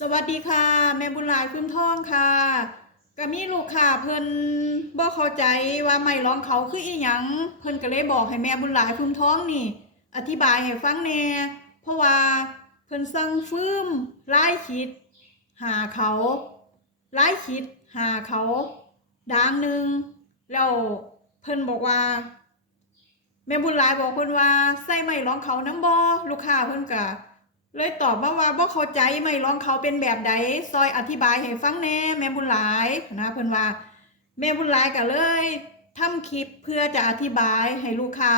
สวัสดีค่ะ แม่บุญหลายพื้นท่องค่ะก็มีลูกค่ะเพิ่นบ่เข้าใจว่าไม่ร้องเขาคืออีหยังเพิ่นก็เลยบอกให้แม่บุญหลายพื้นท่องนี่ อธิบายให้ฟังแน่เพราะว่าเพิ่นสั่งฟืมลายขีดหาเขาลายขีดหาเขาดางหนึ่งแล้วเพิ่นบอกว่าแม่บุญหลายบอกเพิ่นว่าใส่ไม่ร้องเขาน้ำบ่ลูกค้าเพิ่นก็ เลยตอบมาว่าบ่เข้าใจไม่ร้องเขาเป็นแบบใดซอยอธิบายให้ฟังแน่แม่บุญหลายนะเพิ่นว่า แม่บุญหลายก็เลยทำคลิปเพื่อจะอธิบายให้ลูกค้า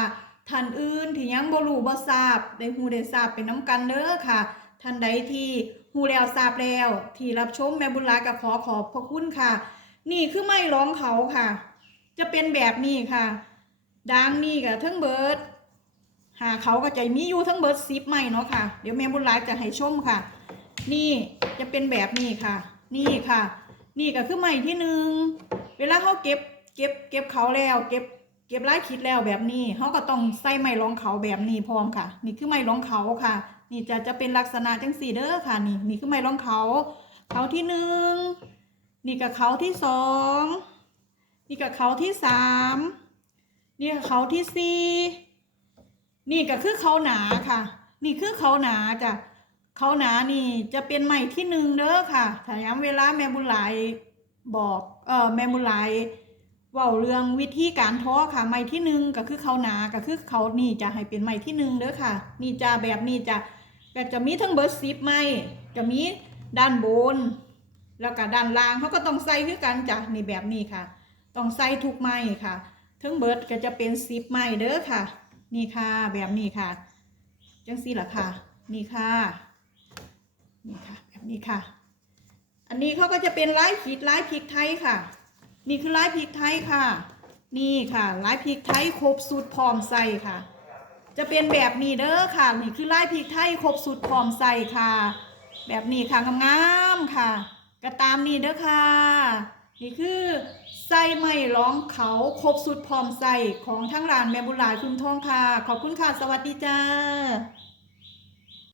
ท่านอื่นที่ยังบ่รู้บ่ทราบได้ฮู้ได้ทราบเป็นน้ำกันเด้อค่ะ ท่านใดที่ฮู้แล้วทราบแล้ว ที่รับชมแม่บุญหลายก็ขอขอบพระคุณค่ะ นี่คือไม่ร้องเขาค่ะ จะเป็นแบบนี้ค่ะดังนี่กับทั้งเบิร์ด หาเขาก็จะมีอยู่ทั้งเบิร์ดซิปใหม่เนาะค่ะ เดี๋ยวแม่บุญหลายจะให้ชมค่ะ นี่จะเป็นแบบนี้ค่ะ นี่ค่ะ นี่ก็คือใหม่ที่หนึ่งเวลาเขาเก็บเก็บเก็บเขาแล้วเก็บเก็บไล่คิดแล้วแบบนี้เขาก็ต้องใส่ไม้รองเขาแบบนี้พร้อมค่ะ นี่คือไม้รองเขาค่ะ นี่จะจะเป็นลักษณะจังสี่เด้อค่ะ นี่นี่คือไม้รองเขา เขาที่หนึ่งนี่กับเขาที่สองนี่กับเขาที่สามนี่ก็เขาที่สี่ นี่ก็คือเขาหนาค่ะ นี่คือเขาหนาจ้ะเขาหนานี่จะเป็นใหม่ที่หนึ่งเด้อค่ะถ้าย้ำเวลาแม่บุญหลายบอกเออแม่บุญหลายว่าเรื่องวิธีการท้อค่ะใหม่ที่หนึ่งก็คือเขาหนาก็คือเขานี่จะให้เป็นใหม่ที่หนึ่งเด้อค่ะ นี่จะแบบนี้จะก็จะมีทั้งเบิร์ซิปไม้จะมีด้านบน แล้วก็ด้านล่างเขาก็ต้องใส่คือกันจ้ะนี่แบบนี้ค่ะ ต้องใส่ทุกไม้ค่ะทั้งเบิร์ดก็จะเป็นซิปไม้เด้อค่ะ นี่ค่ะแบบนี้ค่ะ จังซี่ล่ะค่ะ นี่ค่ะนี่ค่ะ แบบนี้ค่ะ อันนี้เขาก็จะเป็นลายขีดลายพริกไทยค่ะ นี่คือลายพริกไทยค่ะ นี่ค่ะลายพริกไทยครบสูตรพร้อมใส่ค่ะ จะเป็นแบบนี้เด้อค่ะ นี่คือลายพริกไทยครบสูตรพร้อมใส่ค่ะ แบบนี้ค่ะงามๆค่ะ ก็ตามนี้เด้อค่ะ นี่คือไส้ไม่ร้องเขาครบสุดพร้อมใส่ของทั้งร้านแม่บุญหลายคุณทองค่ะ ขอบคุณค่ะ สวัสดีจ้า